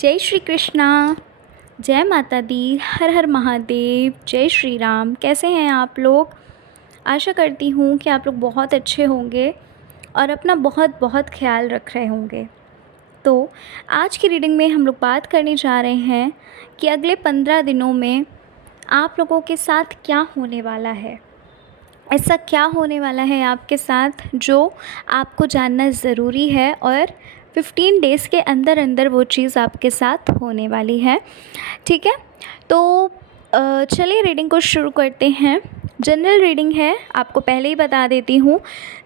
जय श्री कृष्णा। जय माता दी। हर हर महादेव। जय श्री राम। कैसे हैं आप लोग? आशा करती हूँ कि आप लोग बहुत अच्छे होंगे और अपना बहुत बहुत ख्याल रख रहे होंगे। तो आज की रीडिंग में हम लोग बात करने जा रहे हैं कि अगले 15 दिनों में आप लोगों के साथ क्या होने वाला है। ऐसा क्या होने वाला है आपके साथ जो आपको जानना ज़रूरी है और 15 डेज़ के अंदर अंदर वो चीज़ आपके साथ होने वाली है। ठीक है, तो चलिए रीडिंग को शुरू करते हैं। जनरल रीडिंग है, आपको पहले ही बता देती हूँ।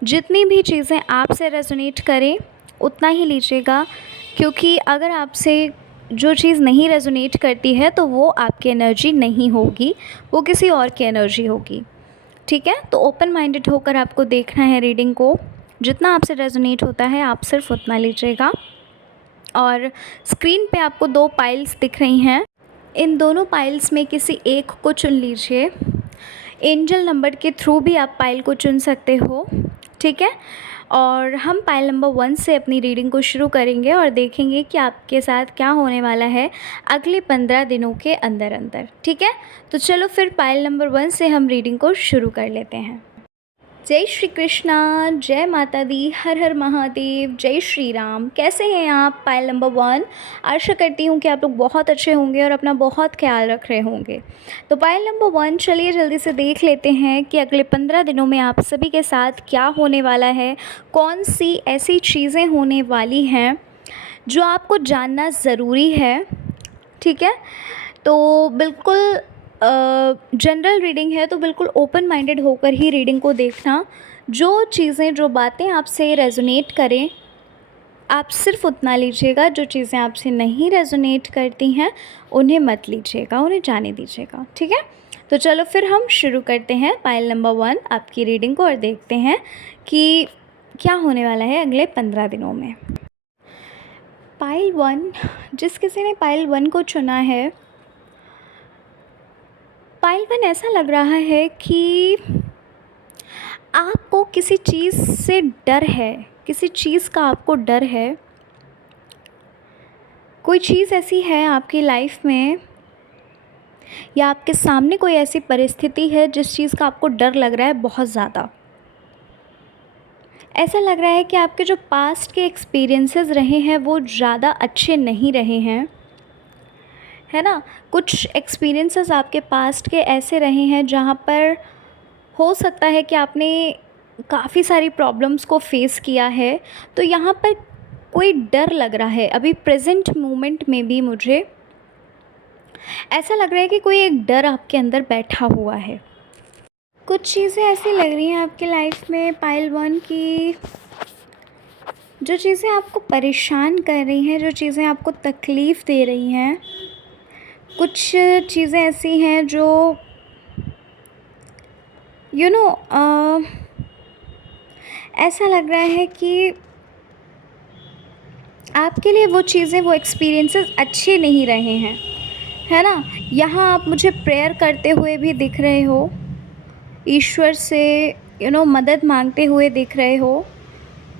जितनी भी चीज़ें आपसे रेजोनेट करें उतना ही लीजिएगा, क्योंकि अगर आपसे जो चीज़ नहीं रेजोनेट करती है तो वो आपकी एनर्जी नहीं होगी, वो किसी और की एनर्जी होगी। ठीक है, तो ओपन माइंडेड होकर आपको देखना है रीडिंग को। जितना आपसे रेजोनेट होता है आप सिर्फ उतना लीजिएगा। और स्क्रीन पे आपको 2 पाइल्स दिख रही हैं। इन दोनों पाइल्स में किसी एक को चुन लीजिए। एंजल नंबर के थ्रू भी आप पाइल को चुन सकते हो। ठीक है, और हम पाइल नंबर 1 से अपनी रीडिंग को शुरू करेंगे और देखेंगे कि आपके साथ क्या होने वाला है अगले 15 दिनों के अंदर अंदर। ठीक है, तो चलो फिर पाइल नंबर 1 से हम रीडिंग को शुरू कर लेते हैं। जय श्री कृष्णा। जय माता दी। हर हर महादेव। जय श्री राम। कैसे हैं आप? Pile number 1। आशा करती हूँ कि आप लोग बहुत अच्छे होंगे और अपना बहुत ख्याल रख रहे होंगे। तो पाइल नंबर 1, चलिए जल्दी से देख लेते हैं कि अगले 15 दिनों में आप सभी के साथ क्या होने वाला है। कौन सी ऐसी चीज़ें होने वाली हैं जो आपको जानना ज़रूरी है। ठीक है, तो बिल्कुल जनरल रीडिंग है, तो बिल्कुल ओपन माइंडेड होकर ही रीडिंग को देखना। जो चीज़ें, जो बातें आपसे रेजोनेट करें आप सिर्फ उतना लीजिएगा। जो चीज़ें आपसे नहीं रेजोनेट करती हैं उन्हें मत लीजिएगा, उन्हें जाने दीजिएगा। ठीक है, तो चलो फिर हम शुरू करते हैं पाइल नंबर 1 आपकी रीडिंग को और देखते हैं कि क्या होने वाला है अगले 15 दिनों में। पाइल 1, जिस किसी ने पाइल 1 को चुना है, पाइल 1 ऐसा लग रहा है कि आपको किसी चीज़ से डर है, किसी चीज़ का आपको डर है। कोई चीज़ ऐसी है आपकी लाइफ में या आपके सामने कोई ऐसी परिस्थिति है जिस चीज़ का आपको डर लग रहा है बहुत ज़्यादा। ऐसा लग रहा है कि आपके जो पास्ट के एक्सपीरियंसेस रहे हैं वो ज़्यादा अच्छे नहीं रहे हैं, है ना। कुछ एक्सपीरियंसेस आपके पास्ट के ऐसे रहे हैं जहाँ पर हो सकता है कि आपने काफ़ी सारी प्रॉब्लम्स को फेस किया है। तो यहाँ पर कोई डर लग रहा है अभी प्रेजेंट मोमेंट में भी। मुझे ऐसा लग रहा है कि कोई एक डर आपके अंदर बैठा हुआ है। कुछ चीज़ें ऐसी लग रही हैं आपकी लाइफ में पाइल 1 की, जो चीज़ें आपको परेशान कर रही हैं, जो चीज़ें आपको तकलीफ़ दे रही हैं। कुछ चीज़ें ऐसी हैं जो ऐसा लग रहा है कि आपके लिए वो चीज़ें, वो एक्सपीरियंसेस अच्छे नहीं रहे हैं, है ना। यहाँ आप मुझे प्रेयर करते हुए भी दिख रहे हो, ईश्वर से मदद मांगते हुए दिख रहे हो।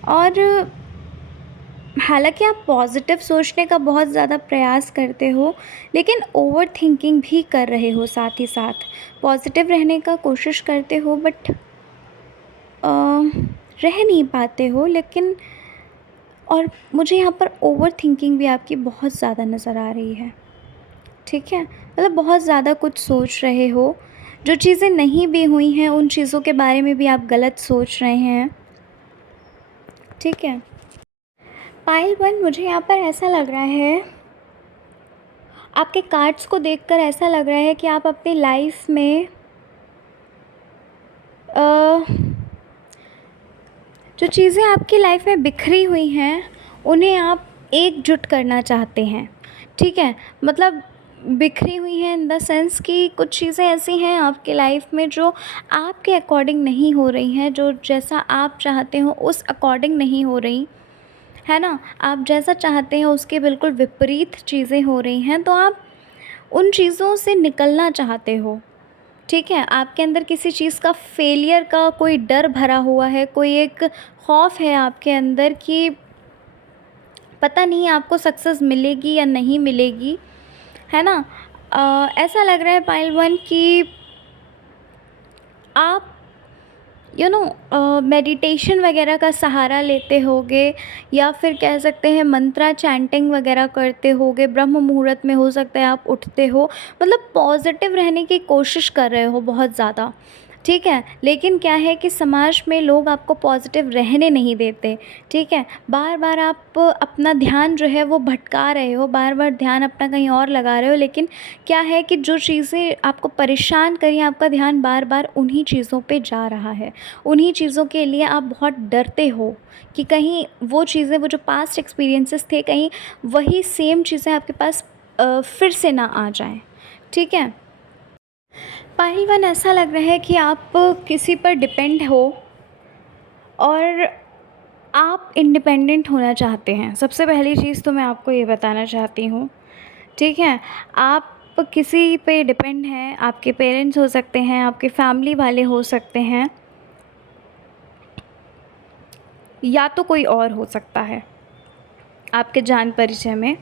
और हालांकि आप पॉजिटिव सोचने का बहुत ज़्यादा प्रयास करते हो, लेकिन ओवर थिंकिंग भी कर रहे हो। साथ ही साथ पॉजिटिव रहने का कोशिश करते हो बट रह नहीं पाते हो। लेकिन और मुझे यहाँ पर ओवर थिंकिंग भी आपकी बहुत ज़्यादा नज़र आ रही है। ठीक है, मतलब बहुत ज़्यादा कुछ सोच रहे हो। जो चीज़ें नहीं भी हुई हैं उन चीज़ों के बारे में भी आप गलत सोच रहे हैं। ठीक है, पाइल 1, मुझे यहाँ पर ऐसा लग रहा है, आपके कार्ड्स को देखकर ऐसा लग रहा है कि आप अपनी लाइफ में जो चीज़ें आपकी लाइफ में बिखरी हुई हैं उन्हें आप एकजुट करना चाहते हैं। ठीक है, मतलब बिखरी हुई हैं इन द सेंस कि कुछ चीज़ें ऐसी हैं आपकी लाइफ में जो आपके अकॉर्डिंग नहीं हो रही हैं, जो जैसा आप चाहते हो उस अकॉर्डिंग नहीं हो रही, है ना। आप जैसा चाहते हैं उसके बिल्कुल विपरीत चीज़ें हो रही हैं, तो आप उन चीज़ों से निकलना चाहते हो। ठीक है, आपके अंदर किसी चीज़ का फेलियर का कोई डर भरा हुआ है, कोई एक खौफ है आपके अंदर कि पता नहीं आपको सक्सेस मिलेगी या नहीं मिलेगी, है ना। ऐसा लग रहा है पाइल 1 कि आप मेडिटेशन वगैरह का सहारा लेते होगे, या फिर कह सकते हैं मंत्रा चैंटिंग वगैरह करते होगे, ब्रह्म मुहूर्त में हो सकता है आप उठते हो, मतलब पॉजिटिव रहने की कोशिश कर रहे हो बहुत ज़्यादा, ठीक है। लेकिन क्या है कि समाज में लोग आपको पॉजिटिव रहने नहीं देते, ठीक है। बार बार आप अपना ध्यान जो है वो भटका रहे हो, बार बार ध्यान अपना कहीं और लगा रहे हो, लेकिन क्या है कि जो चीज़ें आपको परेशान करें, आपका ध्यान बार बार उन्हीं चीज़ों पे जा रहा है। उन्हीं चीज़ों के लिए आप बहुत डरते हो कि कहीं वो चीज़ें, वो जो पास्ट एक्सपीरियंसेस थे, कहीं वही सेम चीज़ें आपके पास फिर से ना आ जाएं, ठीक है। पाइल 1 ऐसा लग रहा है कि आप किसी पर डिपेंड हो और आप इंडिपेंडेंट होना चाहते हैं। सबसे पहली चीज़ तो मैं आपको ये बताना चाहती हूँ, ठीक है। आप किसी पे डिपेंड हैं, आपके पेरेंट्स हो सकते हैं, आपके फैमिली वाले हो सकते हैं, या तो कोई और हो सकता है आपके जान परिचय में,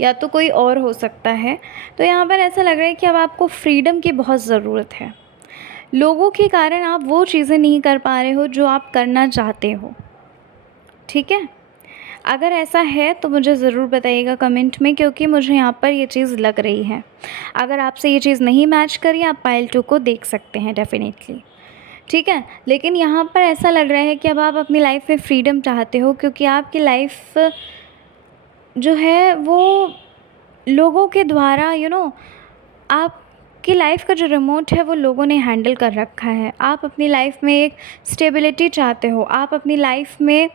या तो कोई और हो सकता है। तो यहाँ पर ऐसा लग रहा है कि अब आपको फ्रीडम की बहुत ज़रूरत है। लोगों के कारण आप वो चीज़ें नहीं कर पा रहे हो जो आप करना चाहते हो, ठीक है। अगर ऐसा है तो मुझे ज़रूर बताइएगा कमेंट में, क्योंकि मुझे यहाँ पर ये चीज़ लग रही है। अगर आपसे ये चीज़ नहीं मैच करी, आप पाइल 2 को देख सकते हैं डेफिनेटली, ठीक है। लेकिन यहाँ पर ऐसा लग रहा है कि अब आप अपनी लाइफ में फ्रीडम चाहते हो, क्योंकि आपकी लाइफ जो है वो लोगों के द्वारा आपकी लाइफ का जो रिमोट है वो लोगों ने हैंडल कर रखा है। आप अपनी लाइफ में एक स्टेबिलिटी चाहते हो, आप अपनी लाइफ में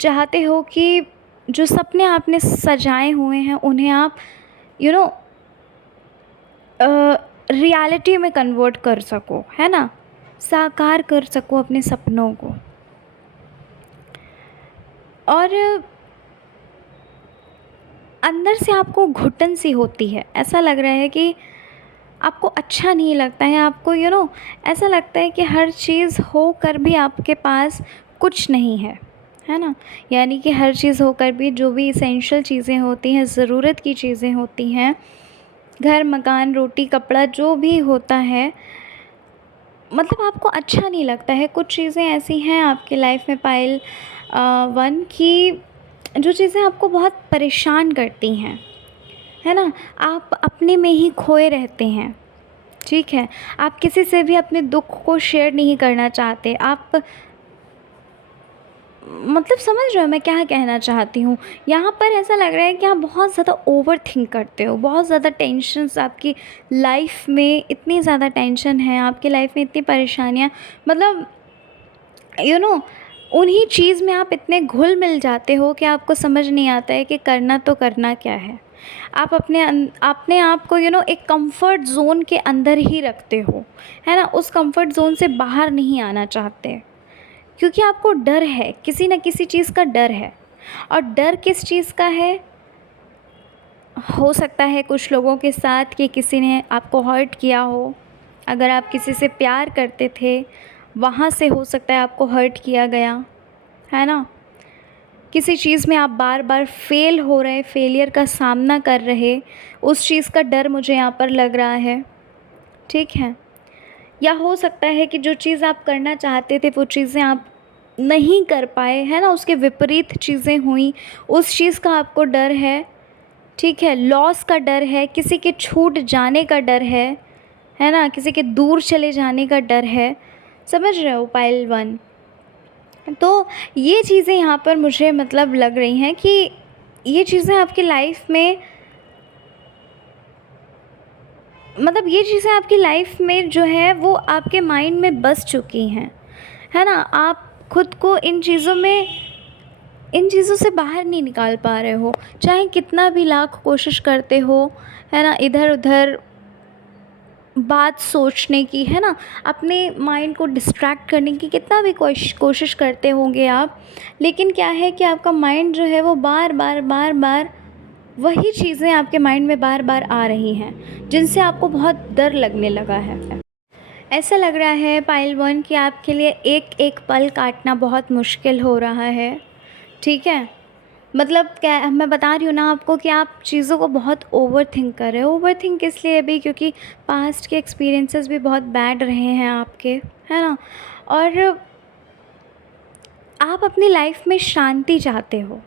चाहते हो कि जो सपने आपने सजाए हुए हैं उन्हें आप यू नो रियलिटी में कन्वर्ट कर सको, है ना, साकार कर सको अपने सपनों को। और अंदर से आपको घुटन सी होती है, ऐसा लग रहा है कि आपको अच्छा नहीं लगता है, आपको ऐसा लगता है कि हर चीज़ होकर भी आपके पास कुछ नहीं है ना। यानी कि हर चीज़ होकर भी जो भी इसेंशियल चीज़ें होती हैं, ज़रूरत की चीज़ें होती हैं, घर मकान रोटी कपड़ा जो भी होता है, मतलब आपको अच्छा नहीं लगता है। कुछ चीज़ें ऐसी हैं आपकी लाइफ में पाइल 1 की जो चीज़ें आपको बहुत परेशान करती हैं, है ना। आप अपने में ही खोए रहते हैं, ठीक है। आप किसी से भी अपने दुख को शेयर नहीं करना चाहते। आप मतलब समझ रहे हो मैं क्या कहना चाहती हूँ। यहाँ पर ऐसा लग रहा है कि आप बहुत ज़्यादा ओवर थिंक करते हो, बहुत ज़्यादा टेंशन्स आपकी लाइफ में, इतनी ज़्यादा टेंशन है आपकी लाइफ में, इतनी परेशानियाँ, मतलब उन्हीं चीज़ में आप इतने घुल मिल जाते हो कि आपको समझ नहीं आता है कि करना तो करना क्या है। आप अपने आप को एक कंफर्ट ज़ोन के अंदर ही रखते हो, है ना। उस कंफर्ट ज़ोन से बाहर नहीं आना चाहते, क्योंकि आपको डर है, किसी न किसी चीज़ का डर है। और डर किस चीज़ का है? हो सकता है कुछ लोगों के साथ कि किसी ने आपको हर्ट किया हो। अगर आप किसी से प्यार करते थे, वहाँ से हो सकता है आपको हर्ट किया गया, है ना। किसी चीज़ में आप बार बार फेल हो रहे, फेलियर का सामना कर रहे, उस चीज़ का डर मुझे यहाँ पर लग रहा है, ठीक है। या हो सकता है कि जो चीज़ आप करना चाहते थे वो चीज़ें आप नहीं कर पाए, है ना, उसके विपरीत चीज़ें हुई, उस चीज़ का आपको डर है, ठीक है। लॉस का डर है, किसी के छूट जाने का डर है ना, किसी के दूर चले जाने का डर है, समझ रहे हो पाइल 1। तो ये चीज़ें यहाँ पर मुझे मतलब लग रही हैं कि ये चीज़ें आपकी लाइफ में, मतलब ये चीज़ें आपकी लाइफ में जो है वो आपके माइंड में बस चुकी हैं, है ना। आप खुद को इन चीज़ों से बाहर नहीं निकाल पा रहे हो, चाहे कितना भी लाख कोशिश करते हो, है ना, इधर उधर बात सोचने की, है ना, अपने माइंड को डिस्ट्रैक्ट करने की कितना भी कोशिश करते होंगे आप, लेकिन क्या है कि आपका माइंड जो है वो बार बार वही चीज़ें आपके माइंड में बार बार आ रही हैं, जिनसे आपको बहुत डर लगने लगा है। ऐसा लग रहा है पाइल 1 कि आपके लिए एक एक पल काटना बहुत मुश्किल हो रहा है, ठीक है। मतलब क्या मैं बता रही हूँ ना आपको कि आप चीज़ों को बहुत ओवरथिंक कर रहे हो। ओवरथिंक इसलिए भी क्योंकि पास्ट के एक्सपीरियंसेस भी बहुत बैड रहे हैं आपके, है ना? और आप अपनी लाइफ में शांति चाहते हो,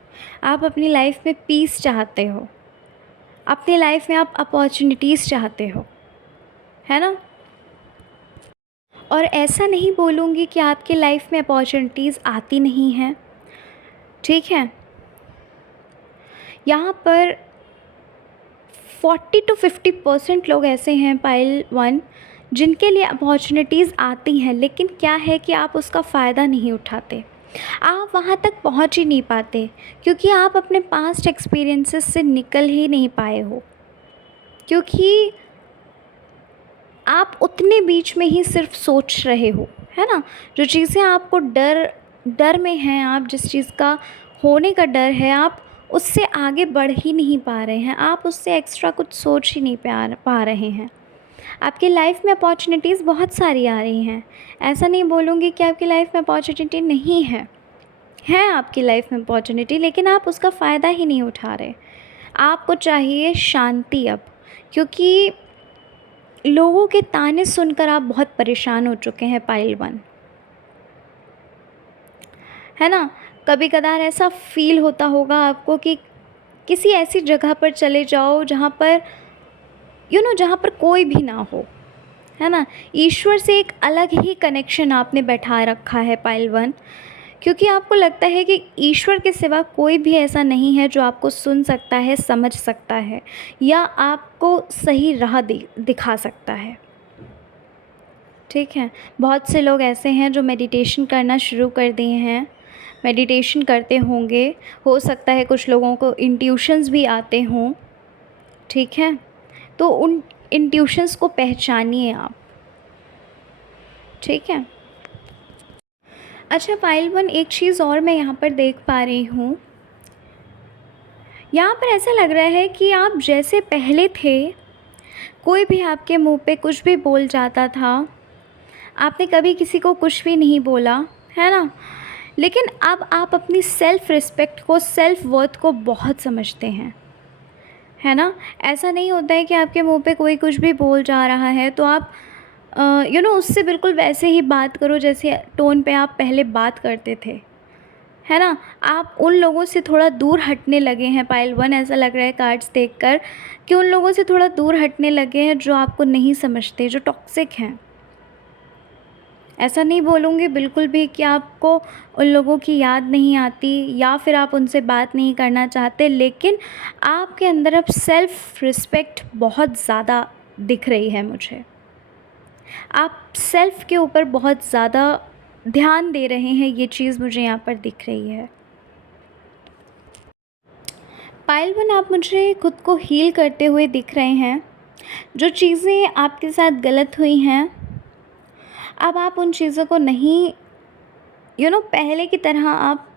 आप अपनी लाइफ में पीस चाहते हो, अपनी लाइफ में आप अपॉर्चुनिटीज़ चाहते हो, है ना? और ऐसा नहीं बोलूँगी कि आपकी लाइफ में अपॉर्चुनिटीज़ आती नहीं हैं, ठीक है? यहाँ पर 40 to 50% लोग ऐसे हैं पाइल वन, जिनके लिए अपॉर्चुनिटीज़ आती हैं, लेकिन क्या है कि आप उसका फ़ायदा नहीं उठाते। आप वहाँ तक पहुँच ही नहीं पाते क्योंकि आप अपने पास्ट एक्सपीरियंसेस से निकल ही नहीं पाए हो, क्योंकि आप उतने बीच में ही सिर्फ सोच रहे हो, है ना? जो चीज़ें आपको डर डर में हैं, आप जिस चीज़ का होने का डर है, आप उससे आगे बढ़ ही नहीं पा रहे हैं, आप उससे एक्स्ट्रा कुछ सोच ही नहीं पा रहे हैं। आपकी लाइफ में अपॉर्चुनिटीज़ बहुत सारी आ रही हैं, ऐसा नहीं बोलूँगी कि आपकी लाइफ में अपॉर्चुनिटी नहीं है आपकी लाइफ में अपॉर्चुनिटी, लेकिन आप उसका फ़ायदा ही नहीं उठा रहे। आपको चाहिए शांति अब, क्योंकि लोगों के ताने सुनकर आप बहुत परेशान हो चुके हैं पाइल वन, है ना? कभी कदार ऐसा फील होता होगा आपको कि किसी ऐसी जगह पर चले जाओ जहाँ पर जहाँ पर कोई भी ना हो, है ना? ईश्वर से एक अलग ही कनेक्शन आपने बैठा रखा है पाइल वन, क्योंकि आपको लगता है कि ईश्वर के सिवा कोई भी ऐसा नहीं है जो आपको सुन सकता है, समझ सकता है या आपको सही राह दिखा सकता है, ठीक है? बहुत से लोग ऐसे हैं जो मेडिटेशन करना शुरू कर दिए हैं, मेडिटेशन करते होंगे, हो सकता है कुछ लोगों को इंट्यूशंस भी आते हों, ठीक है? तो उन इंट्यूशंस को पहचानिए आप, ठीक है? अच्छा पाइल वन, एक चीज़ और मैं यहाँ पर देख पा रही हूँ, यहाँ पर ऐसा लग रहा है कि आप जैसे पहले थे, कोई भी आपके मुंह पे कुछ भी बोल जाता था, आपने कभी किसी को कुछ भी नहीं बोला, है ना? लेकिन अब आप अपनी सेल्फ़ रिस्पेक्ट को, सेल्फ़ वर्थ को बहुत समझते हैं, है ना? ऐसा नहीं होता है कि आपके मुंह पे कोई कुछ भी बोल जा रहा है तो आप उससे बिल्कुल वैसे ही बात करो जैसे टोन पे आप पहले बात करते थे, है ना? आप उन लोगों से थोड़ा दूर हटने लगे हैं पाइल वन, ऐसा लग रहा है कार्ड्स देखकर कि उन लोगों से थोड़ा दूर हटने लगे हैं जो आपको नहीं समझते, जो टॉक्सिक हैं। ऐसा नहीं बोलूँगी बिल्कुल भी कि आपको उन लोगों की याद नहीं आती या फिर आप उनसे बात नहीं करना चाहते, लेकिन आपके अंदर अब सेल्फ़ रिस्पेक्ट बहुत ज़्यादा दिख रही है मुझे। आप सेल्फ़ के ऊपर बहुत ज़्यादा ध्यान दे रहे हैं, ये चीज़ मुझे यहाँ पर दिख रही है। पायल वन, आप मुझे खुद को हील करते हुए दिख रहे हैं। जो चीज़ें आपके साथ गलत हुई हैं, अब आप उन चीज़ों को नहीं पहले की तरह आप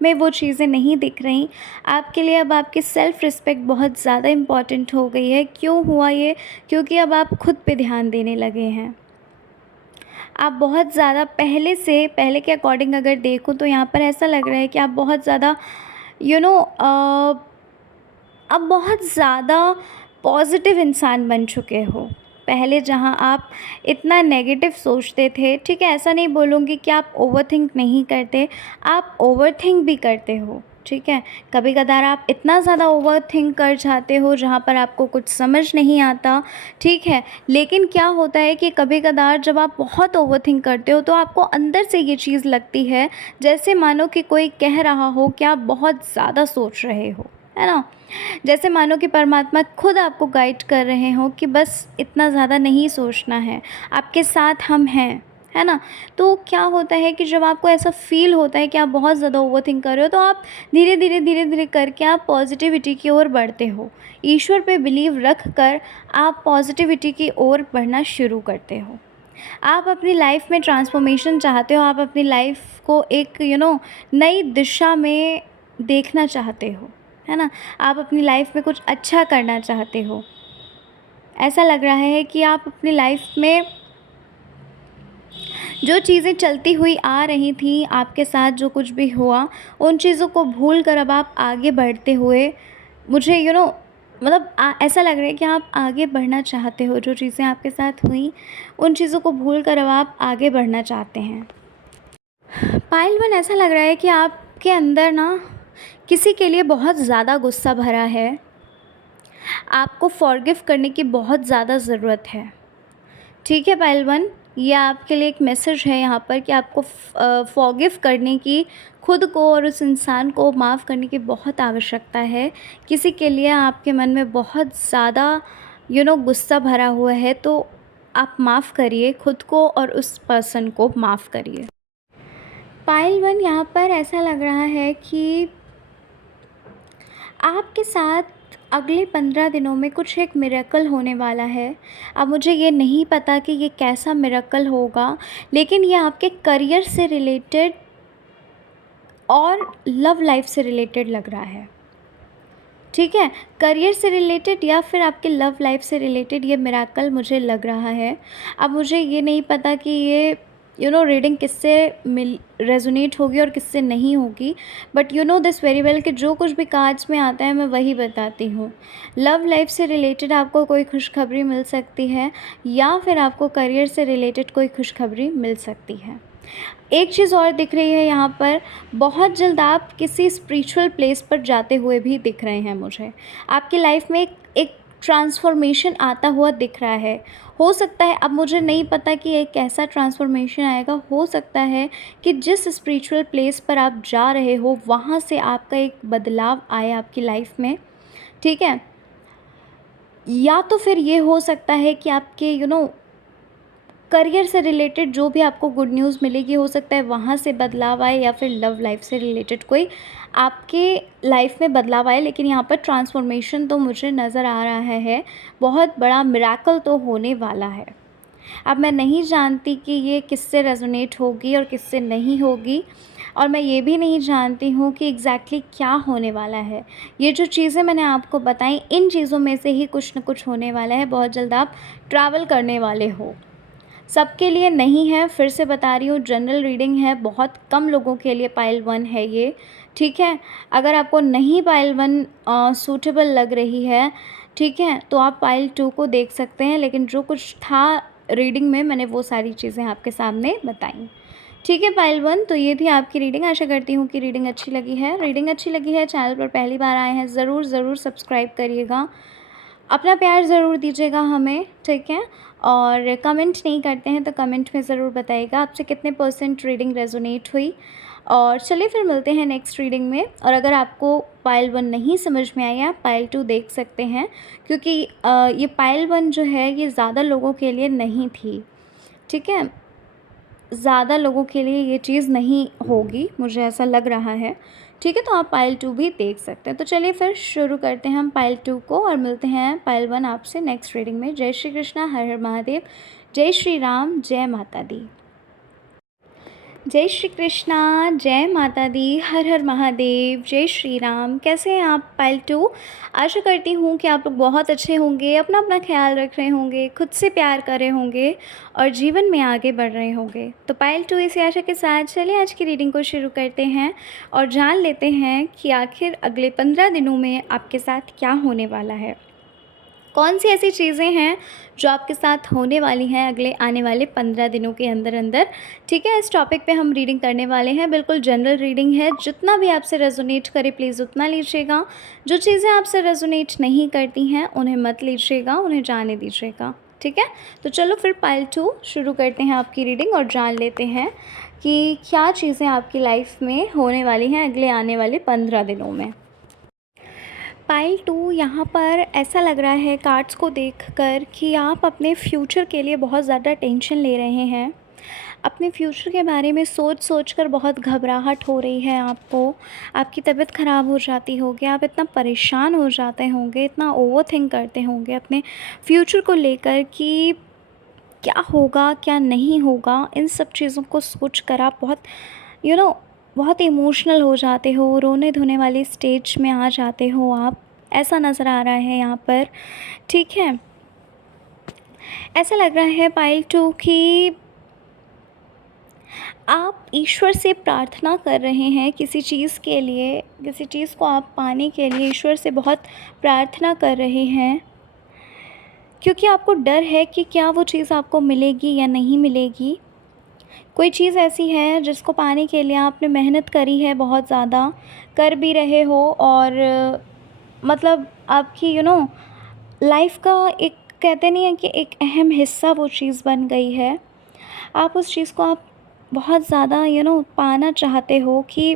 में वो चीज़ें नहीं दिख रही। आपके लिए अब आपकी सेल्फ़ रिस्पेक्ट बहुत ज़्यादा इम्पॉर्टेंट हो गई है। क्यों हुआ ये? क्योंकि अब आप खुद पे ध्यान देने लगे हैं। आप बहुत ज़्यादा पहले के अकॉर्डिंग अगर देखूँ तो यहाँ पर ऐसा लग रहा है कि आप बहुत ज़्यादा यू नो अब बहुत ज़्यादा पॉजिटिव इंसान बन चुके हो। पहले जहाँ आप इतना नेगेटिव सोचते थे, ठीक है, ऐसा नहीं बोलूँगी कि आप ओवरथिंक नहीं करते, आप ओवरथिंक भी करते हो, ठीक है। कभी कदार आप इतना ज़्यादा ओवरथिंक कर जाते हो जहाँ पर आपको कुछ समझ नहीं आता, ठीक है। लेकिन क्या होता है कि कभी कदार जब आप बहुत ओवरथिंक करते हो तो आपको अंदर से ये चीज़ लगती है जैसे मानो कि कोई कह रहा हो कि आप बहुत ज़्यादा सोच रहे हो, है ना? जैसे मानो कि परमात्मा खुद आपको गाइड कर रहे हो कि बस इतना ज़्यादा नहीं सोचना है, आपके साथ हम हैं, है ना? तो क्या होता है कि जब आपको ऐसा फ़ील होता है कि आप बहुत ज़्यादा ओवरथिंक कर रहे हो तो आप धीरे धीरे करके आप पॉजिटिविटी की ओर बढ़ते हो। ईश्वर पे बिलीव रख कर आप पॉजिटिविटी की ओर बढ़ना शुरू करते हो। आप अपनी लाइफ में ट्रांसफॉर्मेशन चाहते हो, आप अपनी लाइफ को एक नई दिशा में देखना चाहते हो, है ना? आप अपनी लाइफ में कुछ अच्छा करना चाहते हो। ऐसा लग रहा है कि आप अपनी लाइफ में जो चीज़ें चलती हुई आ रही थी आपके साथ, जो कुछ भी हुआ, उन चीज़ों को भूल कर अब आप आगे बढ़ते हुए मुझे मतलब ऐसा लग रहा है कि आप आगे बढ़ना चाहते हो। जो चीज़ें आपके साथ हुई, उन चीज़ों को भूल कर अब आप आगे बढ़ना चाहते हैं। पाइल 1, ऐसा लग रहा है कि आपके अंदर ना किसी के लिए बहुत ज़्यादा गुस्सा भरा है। आपको फॉरगिव करने की बहुत ज़्यादा ज़रूरत है। ठीक है पाइल 1, ये आपके लिए एक मैसेज है यहाँ पर कि आपको फॉरगिव करने की, खुद को और उस इंसान को माफ़ करने की बहुत आवश्यकता है। किसी के लिए आपके मन में बहुत ज़्यादा गुस्सा भरा हुआ है, तो आप माफ़ करिए खुद को और उस पर्सन को माफ़ करिए। पाइल 1, यहाँ पर ऐसा लग रहा है कि आपके साथ अगले 15 दिनों में कुछ एक मिरेकल होने वाला है। अब मुझे ये नहीं पता कि ये कैसा मिरेकल होगा, लेकिन ये आपके करियर से रिलेटेड और लव लाइफ से रिलेटेड लग रहा है। ठीक है, करियर से रिलेटेड या फिर आपके लव लाइफ से रिलेटेड ये मिरेकल मुझे लग रहा है। अब मुझे ये नहीं पता कि ये रीडिंग किससे रेजोनेट होगी और किससे नहीं होगी, बट दिस वेरी वेल कि जो कुछ भी कार्ड्स में आता है मैं वही बताती हूँ। लव लाइफ से रिलेटेड आपको कोई खुशखबरी मिल सकती है, या फिर आपको करियर से रिलेटेड कोई खुशखबरी मिल सकती है। एक चीज़ और दिख रही है यहाँ पर, बहुत जल्द आप किसी स्पिरिचुअल प्लेस पर जाते हुए भी दिख रहे हैं मुझे। आपकी लाइफ में एक ट्रांसफॉर्मेशन आता हुआ दिख रहा है। हो सकता है, अब मुझे नहीं पता कि एक कैसा ट्रांसफॉर्मेशन आएगा। हो सकता है कि जिस स्पिरिचुअल प्लेस पर आप जा रहे हो वहाँ से आपका एक बदलाव आए आपकी लाइफ में। ठीक है, या तो फिर ये हो सकता है कि आपके करियर से रिलेटेड जो भी आपको गुड न्यूज़ मिलेगी, हो सकता है वहाँ से बदलाव आए, या फिर लव लाइफ से रिलेटेड कोई आपके लाइफ में बदलाव आए। लेकिन यहाँ पर ट्रांसफॉर्मेशन तो मुझे नज़र आ रहा है, बहुत बड़ा मिरेकल तो होने वाला है। अब मैं नहीं जानती कि ये किससे रेजोनेट होगी और किससे नहीं होगी, और मैं ये भी नहीं जानती हूँ कि एग्जैक्टली क्या होने वाला है। ये जो चीज़ें मैंने आपको बताई, इन चीज़ों में से ही कुछ न कुछ होने वाला है। बहुत जल्द आप ट्रैवल करने वाले हो। सबके लिए नहीं है, फिर से बता रही हूँ, जनरल रीडिंग है, बहुत कम लोगों के लिए पाइल 1 है ये। ठीक है, अगर आपको नहीं पाइल 1 सूटेबल लग रही है, ठीक है, तो आप पाइल 2 को देख सकते हैं। लेकिन जो कुछ था रीडिंग में, मैंने वो सारी चीज़ें आपके सामने बताई। ठीक है पाइल 1, तो ये थी आपकी रीडिंग। आशा करती हूँ कि रीडिंग अच्छी लगी है। रीडिंग अच्छी लगी है, चैनल पर पहली बार आए हैं, ज़रूर सब्सक्राइब करिएगा, अपना प्यार ज़रूर दीजिएगा हमें। ठीक है, और कमेंट नहीं करते हैं तो कमेंट में ज़रूर बताइएगा आपसे कितने % रीडिंग रेजोनेट हुई। और चलिए फिर मिलते हैं नेक्स्ट रीडिंग में। और अगर आपको पाइल 1 नहीं समझ में आई, आप पाइल 2 देख सकते हैं, क्योंकि ये पाइल 1 जो है ये ज़्यादा लोगों के लिए नहीं थी। ठीक है, ज़्यादा लोगों के लिए ये चीज़ नहीं होगी, मुझे ऐसा लग रहा है। ठीक है, तो आप पाइल 2 भी देख सकते हैं। तो चलिए फिर शुरू करते हैं हम पाइल 2 को, और मिलते हैं पाइल 1 आपसे नेक्स्ट रीडिंग में। जय श्री कृष्णा, हर हर महादेव, जय श्री राम, जय माता दी। जय श्री कृष्णा, जय माता दी, हर हर महादेव, जय श्री राम। कैसे हैं आप पाइल 2? आशा करती हूँ कि आप लोग बहुत अच्छे होंगे, अपना अपना ख्याल रख रहे होंगे, खुद से प्यार कर रहे होंगे और जीवन में आगे बढ़ रहे होंगे। तो पाइल 2 इसी आशा के साथ चलिए आज की रीडिंग को शुरू करते हैं और जान लेते हैं कि आखिर अगले 15 दिनों में आपके साथ क्या होने वाला है। कौन सी ऐसी चीज़ें हैं जो आपके साथ होने वाली हैं अगले आने वाले 15 दिनों के अंदर अंदर। ठीक है, इस टॉपिक पे हम रीडिंग करने वाले हैं। बिल्कुल जनरल रीडिंग है, जितना भी आपसे रेजोनेट करे प्लीज़ उतना लीजिएगा। जो चीज़ें आपसे रेजोनेट नहीं करती हैं उन्हें मत लीजिएगा, उन्हें जाने दीजिएगा। ठीक है, तो चलो फिर पाइल 2 शुरू करते हैं आपकी रीडिंग और जान लेते हैं कि क्या चीज़ें आपकी लाइफ में होने वाली हैं अगले आने वाले 15 दिनों में। पाइल 2, यहाँ पर ऐसा लग रहा है कार्ड्स को देखकर कि आप अपने फ्यूचर के लिए बहुत ज़्यादा टेंशन ले रहे हैं। अपने फ्यूचर के बारे में सोच कर बहुत घबराहट हो रही है आपको। आपकी तबीयत ख़राब हो जाती होगी, आप इतना परेशान हो जाते होंगे, इतना ओवरथिंक करते होंगे अपने फ्यूचर को लेकर कि क्या होगा क्या नहीं होगा। इन सब चीज़ों को सोच कर आप बहुत बहुत इमोशनल हो जाते हो, रोने धोने वाली स्टेज में आ जाते हो आप, ऐसा नज़र आ रहा है यहाँ पर। ठीक है, ऐसा लग रहा है पाइल 2 कि आप ईश्वर से प्रार्थना कर रहे हैं किसी चीज़ के लिए, किसी चीज़ को आप पाने के लिए ईश्वर से बहुत प्रार्थना कर रहे हैं, क्योंकि आपको डर है कि क्या वो चीज़ आपको मिलेगी या नहीं मिलेगी। कोई चीज़ ऐसी है जिसको पाने के लिए आपने मेहनत करी है, बहुत ज़्यादा कर भी रहे हो, और मतलब आपकी लाइफ का एक, कहते नहीं है कि एक अहम हिस्सा वो चीज़ बन गई है। आप उस चीज़ को आप बहुत ज़्यादा पाना चाहते हो कि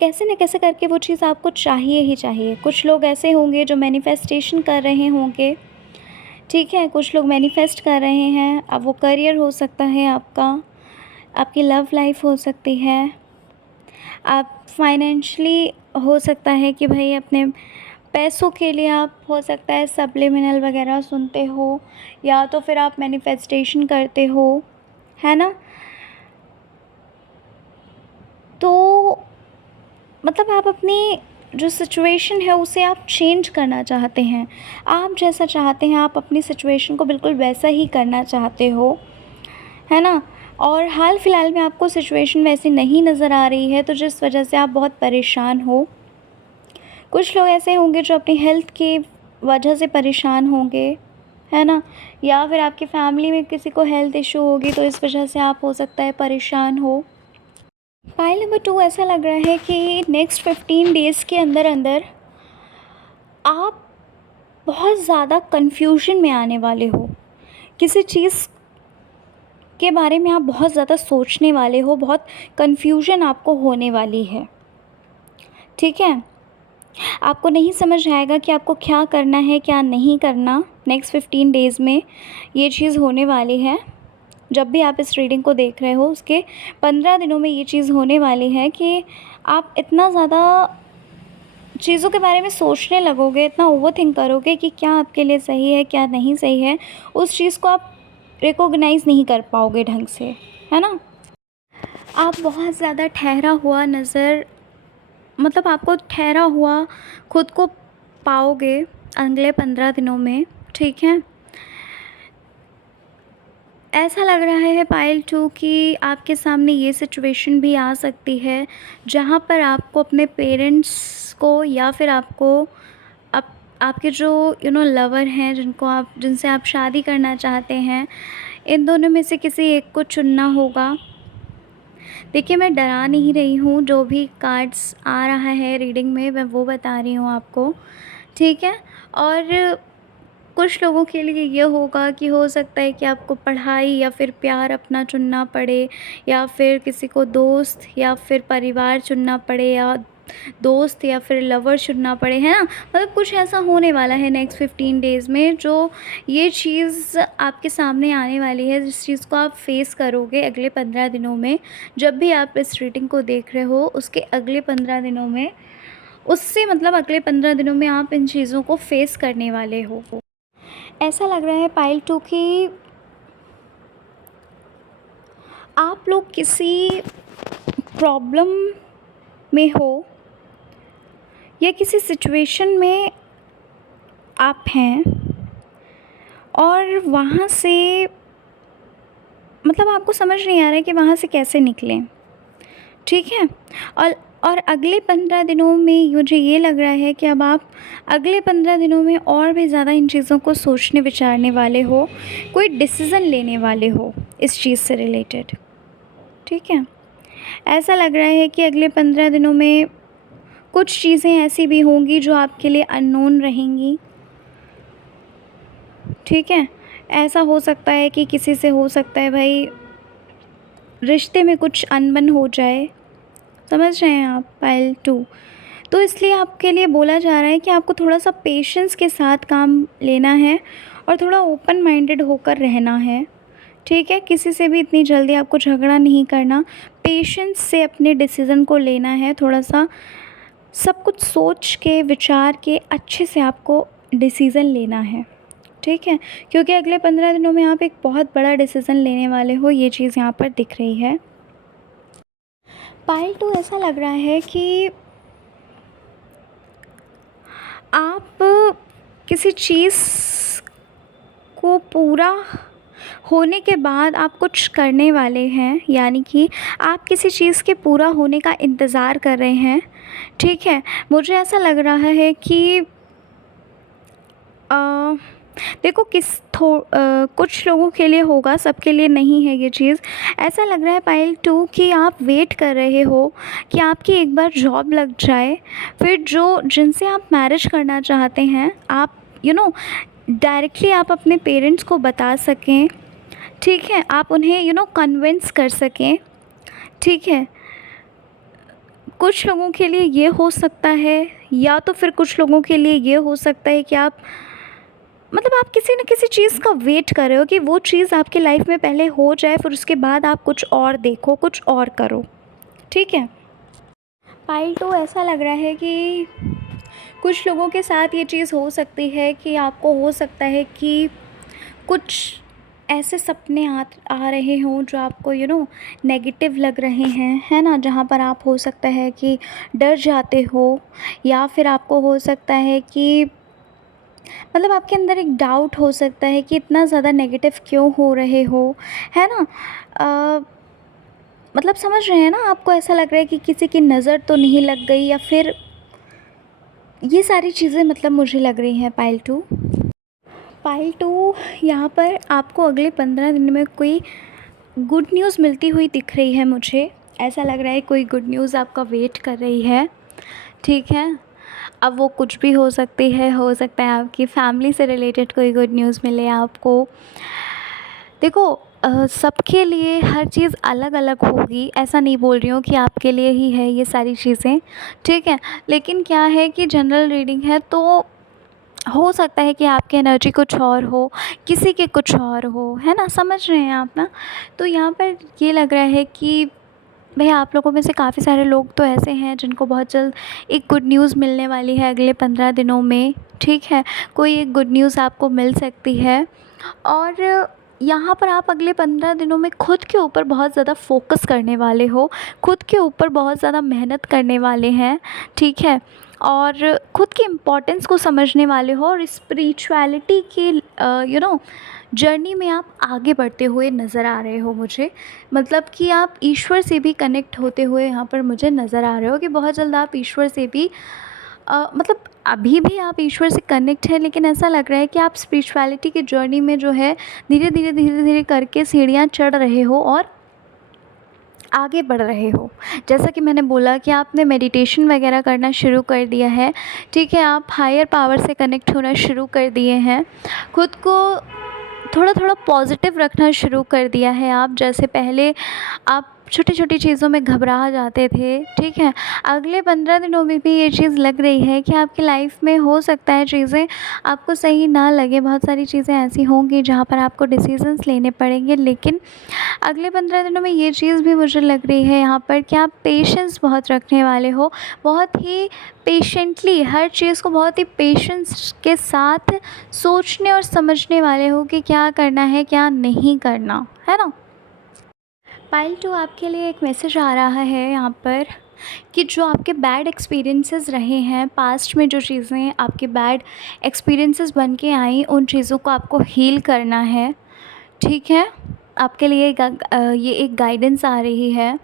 कैसे न कैसे करके वो चीज़ आपको चाहिए ही चाहिए। कुछ लोग ऐसे होंगे जो मैनिफेस्टेशन कर रहे होंगे, ठीक है, कुछ लोग मैनिफेस्ट कर रहे हैं। अब वो करियर हो सकता है आपका, आपकी लव लाइफ हो सकती है, आप फाइनेंशियली हो सकता है कि भाई अपने पैसों के लिए आप हो सकता है सब्लिमिनल वगैरह सुनते हो, या तो फिर आप मैनिफेस्टेशन करते हो, है ना। तो मतलब आप अपनी जो सिचुएशन है उसे आप चेंज करना चाहते हैं। आप जैसा चाहते हैं आप अपनी सिचुएशन को बिल्कुल वैसा ही करना चाहते हो, है ना। और हाल फ़िलहाल में आपको सिचुएशन वैसी नहीं नज़र आ रही है, तो जिस वजह से आप बहुत परेशान हो। कुछ लोग ऐसे होंगे जो अपनी हेल्थ की वजह से परेशान होंगे, है ना, या फिर आपकी फैमिली में किसी को हेल्थ इशू होगी तो इस वजह से आप हो सकता है परेशान हो। पाइल नंबर 2 ऐसा लग रहा है कि नेक्स्ट 15 डेज़ के अंदर अंदर आप बहुत ज़्यादा कन्फ्यूजन में आने वाले हो। किसी चीज़ के बारे में आप बहुत ज़्यादा सोचने वाले हो, बहुत कन्फ्यूजन आपको होने वाली है, ठीक है। आपको नहीं समझ आएगा कि आपको क्या करना है क्या नहीं करना। नेक्स्ट 15 डेज़ में ये चीज़ होने वाली है। जब भी आप इस रीडिंग को देख रहे हो उसके 15 दिनों में ये चीज़ होने वाली है कि आप इतना ज़्यादा चीज़ों के बारे में सोचने लगोगे, इतना ओवरथिंक करोगे कि क्या आपके लिए सही है क्या नहीं सही है। उस चीज़ को आप रिकॉग्नाइज़ नहीं कर पाओगे ढंग से, है ना। आप बहुत ज़्यादा ठहरा हुआ मतलब आपको ठहरा हुआ खुद को पाओगे अगले 15 दिनों में, ठीक है। ऐसा लग रहा है पाइल 2 कि आपके सामने ये सिचुएशन भी आ सकती है जहाँ पर आपको अपने पेरेंट्स को या फिर आपको आपके जो लवर हैं, जिनसे आप शादी करना चाहते हैं, इन दोनों में से किसी एक को चुनना होगा। देखिए, मैं डरा नहीं रही हूँ, जो भी कार्ड्स आ रहा है रीडिंग में मैं वो बता रही हूँ आपको, ठीक है। और कुछ लोगों के लिए ये होगा कि हो सकता है कि आपको पढ़ाई या फिर प्यार अपना चुनना पड़े, या फिर किसी को दोस्त या फिर परिवार चुनना पड़े, या दोस्त या फिर लवर चुनना पड़े, है ना। मतलब कुछ ऐसा होने वाला है नेक्स्ट 15 डेज़ में, जो ये चीज़ आपके सामने आने वाली है, जिस चीज़ को आप फेस करोगे अगले 15 दिनों में। जब भी आप इस रीडिंग को देख रहे हो उसके अगले 15 दिनों में, उससे मतलब अगले 15 दिनों में आप इन चीज़ों को फेस करने वाले हो। ऐसा लग रहा है पाइल 2 कि आप लोग किसी प्रॉब्लम में हो या किसी सिचुएशन में आप हैं, और वहाँ से मतलब आपको समझ नहीं आ रहा है कि वहाँ से कैसे निकलें, ठीक है। और अगले 15 दिनों में मुझे ये लग रहा है कि अब आप अगले 15 दिनों में और भी ज़्यादा इन चीज़ों को सोचने विचारने वाले हो, कोई डिसीज़न लेने वाले हो इस चीज़ से रिलेटेड, ठीक है। ऐसा लग रहा है कि अगले 15 दिनों में कुछ चीज़ें ऐसी भी होंगी जो आपके लिए अननोन रहेंगी, ठीक है। ऐसा हो सकता है कि किसी से हो सकता है भाई रिश्ते में कुछ अनबन हो जाए, समझ रहे हैं आप पाइल 2। तो इसलिए आपके लिए बोला जा रहा है कि आपको थोड़ा सा पेशेंस के साथ काम लेना है और थोड़ा ओपन माइंडेड होकर रहना है, ठीक है। किसी से भी इतनी जल्दी आपको झगड़ा नहीं करना, पेशेंस से अपने डिसीज़न को लेना है। थोड़ा सा सब कुछ सोच के विचार के अच्छे से आपको डिसीज़न लेना है, ठीक है, क्योंकि अगले 15 दिनों में आप एक बहुत बड़ा डिसीज़न लेने वाले हो, ये चीज़ यहाँ पर दिख रही है। पाइल 2 ऐसा लग रहा है कि आप किसी चीज़ को पूरा होने के बाद आप कुछ करने वाले हैं, यानी कि आप किसी चीज़ के पूरा होने का इंतज़ार कर रहे हैं, ठीक है। मुझे ऐसा लग रहा है कि अ, देखो कुछ लोगों के लिए होगा, सबके लिए नहीं है ये चीज़। ऐसा लग रहा है पायल 2 कि आप वेट कर रहे हो कि आपकी एक बार जॉब लग जाए, फिर जो जिनसे आप मैरिज करना चाहते हैं, आप डायरेक्टली आप अपने पेरेंट्स को बता सकें, ठीक है। आप उन्हें कन्विंस कर सकें, ठीक है। कुछ लोगों के लिए ये हो सकता है, या तो फिर कुछ लोगों के लिए ये हो सकता है कि आप मतलब आप किसी न किसी चीज़ का वेट कर रहे हो कि वो चीज़ आपकी लाइफ में पहले हो जाए, फिर उसके बाद आप कुछ और देखो, कुछ और करो, ठीक है। पाइल 2 ऐसा लग रहा है कि कुछ लोगों के साथ ये चीज़ हो सकती है कि आपको हो सकता है कि कुछ ऐसे सपने आ रहे हों जो आपको नेगेटिव लग रहे हैं, है ना? जहाँ पर आप हो सकता है कि डर जाते हो, या फिर आपको हो सकता है कि मतलब आपके अंदर एक डाउट हो सकता है कि इतना ज़्यादा नेगेटिव क्यों हो रहे हो, है ना? अ, मतलब समझ रहे हैं ना? आपको ऐसा लग रहा है कि किसी की नज़र तो नहीं लग गई, या फिर ये सारी चीज़ें मतलब मुझे लग रही हैं पाइल 2। पाइल 2 यहाँ पर आपको अगले 15 दिन में कोई गुड न्यूज़ मिलती हुई दिख रही है मुझे। ऐसा लग रहा है कोई गुड न्यूज़ आपका वेट कर रही है, ठीक है। अब वो कुछ भी हो सकती है, हो सकता है आपकी फैमिली से रिलेटेड कोई गुड न्यूज़ मिले आपको। देखो सबके लिए हर चीज़ अलग-अलग होगी, ऐसा नहीं बोल रही हूँ कि आपके लिए ही है ये सारी चीज़ें, ठीक है। लेकिन क्या है कि जनरल रीडिंग है, तो हो सकता है कि आपकी एनर्जी कुछ और हो, किसी की कुछ और हो, है ना? समझ रहे हैं आप ना? तो यहाँ पर ये लग रहा है कि भई आप लोगों में से काफ़ी सारे लोग तो ऐसे हैं जिनको बहुत जल्द एक गुड न्यूज़ मिलने वाली है अगले 15 दिनों में, ठीक है। कोई एक गुड न्यूज़ आपको मिल सकती है, और यहाँ पर आप अगले 15 दिनों में खुद के ऊपर बहुत ज़्यादा फ़ोकस करने वाले हो, खुद के ऊपर बहुत ज़्यादा मेहनत करने वाले हैं, ठीक है। और खुद की इम्पोर्टेंस को समझने वाले हो, और स्पिरिचुअलिटी की जर्नी में आप आगे बढ़ते हुए नज़र आ रहे हो मुझे। मतलब कि आप ईश्वर से भी कनेक्ट होते हुए यहाँ पर मुझे नज़र आ रहे हो कि बहुत जल्द आप ईश्वर से भी मतलब अभी भी आप ईश्वर से कनेक्ट हैं, लेकिन ऐसा लग रहा है कि आप स्पिरिचुअलिटी की जर्नी में जो है धीरे-धीरे करके सीढ़ियाँ चढ़ रहे हो और आगे बढ़ रहे हो। जैसा कि मैंने बोला कि आपने मेडिटेशन वगैरह करना शुरू कर दिया है, ठीक है। आप हायर पावर से कनेक्ट होना शुरू कर दिए हैं। खुद को थोड़ा-थोड़ा पॉजिटिव रखना शुरू कर दिया है आप। जैसे पहले आप छोटी-छोटी चीज़ों में घबरा जाते थे, ठीक है। अगले 15 दिनों में भी ये चीज़ लग रही है कि आपकी लाइफ में हो सकता है चीज़ें आपको सही ना लगे, बहुत सारी चीज़ें ऐसी होंगी जहाँ पर आपको डिसीज़न्स लेने पड़ेंगे, लेकिन अगले 15 दिनों में ये चीज़ भी मुझे लग रही है यहाँ पर कि आप पेशेंस बहुत रखने वाले हो। बहुत ही पेशेंटली हर चीज़ को बहुत ही पेशेंस के साथ सोचने और समझने वाले हो कि क्या करना है, क्या नहीं करना, है ना? पाइल 2 आपके लिए एक मैसेज आ रहा है यहाँ पर कि जो आपके बैड एक्सपीरियंसेस रहे हैं, पास्ट में जो चीज़ें आपके बैड एक्सपीरियंसेस बन के आई, उन चीज़ों को आपको हील करना है, ठीक है। आपके लिए ये एक गाइडेंस आ रही है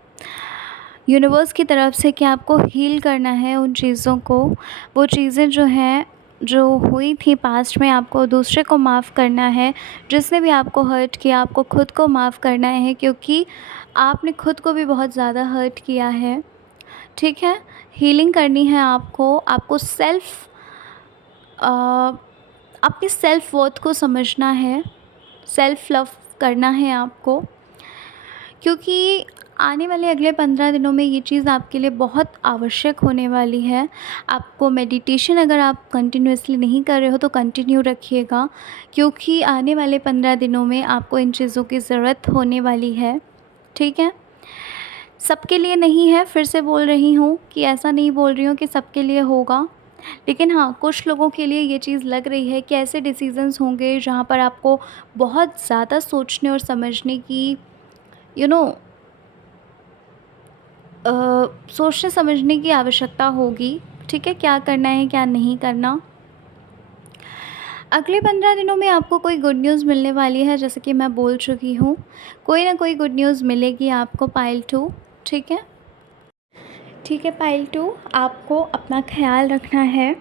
यूनिवर्स की तरफ से कि आपको हील करना है उन चीज़ों को। वो चीज़ें जो हैं, जो हुई थी पास्ट में, आपको दूसरे को माफ़ करना है। जिसने भी आपको हर्ट किया, आपको खुद को माफ़ करना है, क्योंकि आपने खुद को भी बहुत ज़्यादा हर्ट किया है, ठीक है। हीलिंग करनी है आपको। आपको अपनी सेल्फ वर्थ को समझना है, सेल्फ लव करना है आपको, क्योंकि आने वाले अगले 15 दिनों में ये चीज़ आपके लिए बहुत आवश्यक होने वाली है। आपको मेडिटेशन अगर आप कंटिन्यूअसली नहीं कर रहे हो तो कंटिन्यू रखिएगा, क्योंकि आने वाले 15 दिनों में आपको इन चीज़ों की ज़रूरत होने वाली है, ठीक है। सबके लिए नहीं है, फिर से बोल रही हूँ कि ऐसा नहीं बोल रही हूँ कि सबके लिए होगा, लेकिन हाँ, कुछ लोगों के लिए ये चीज़ लग रही है कि ऐसे डिसीज़न्स होंगे जहाँ पर आपको बहुत ज़्यादा सोचने और समझने की यू नो सोचने समझने की आवश्यकता होगी, ठीक है। क्या करना है, क्या नहीं करना। अगले 15 दिनों में आपको कोई गुड न्यूज़ मिलने वाली है, जैसे कि मैं बोल चुकी हूँ। कोई ना कोई गुड न्यूज़ मिलेगी आपको पाइल 2, ठीक है? ठीक है पाइल 2, आपको अपना ख़्याल रखना है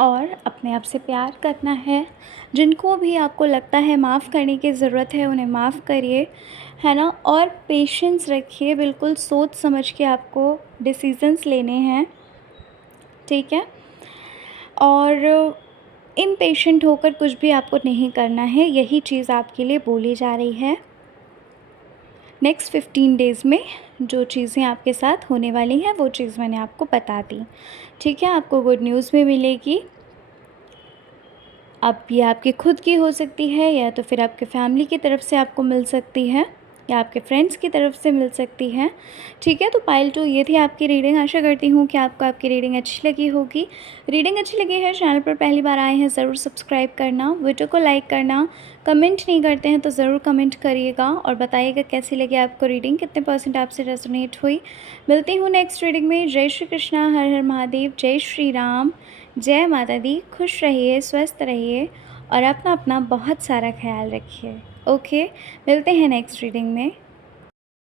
और अपने आप से प्यार करना है। जिनको भी आपको लगता है माफ़ करने की ज़रूरत है, उन्हें माफ़ करिए, है ना? और पेशेंस रखिए, बिल्कुल सोच समझ के आपको डिसीज़न्स लेने हैं, ठीक है? और इम्पेशेंट होकर कुछ भी आपको नहीं करना है, यही चीज़ आपके लिए बोली जा रही है। नेक्स्ट 15 डेज़ में जो चीज़ें आपके साथ होने वाली हैं वो चीज़ मैंने आपको बता दी, ठीक है? आपको गुड न्यूज़ भी मिलेगी। अब ये आपकी खुद की हो सकती है, या तो फिर आपके फैमिली की तरफ से आपको मिल सकती है, या आपके फ्रेंड्स की तरफ से मिल सकती है, ठीक है? तो पाइल 2 ये थी आपकी रीडिंग। आशा करती हूँ कि आपको आपकी रीडिंग अच्छी लगी होगी। रीडिंग अच्छी लगी है, चैनल पर पहली बार आए हैं ज़रूर सब्सक्राइब करना, वीडियो को लाइक करना, कमेंट नहीं करते हैं तो ज़रूर कमेंट करिएगा और बताइएगा कैसी लगी आपको रीडिंग, कितने % आपसे रेजोनेट हुई। मिलती हूँ नेक्स्ट रीडिंग में। जय श्री कृष्णा, हर हर महादेव, जय श्री राम, जय माता दी। खुश रहिए, स्वस्थ रहिए और अपना अपना बहुत सारा ख्याल रखिए। ओके, मिलते हैं नेक्स्ट रीडिंग में।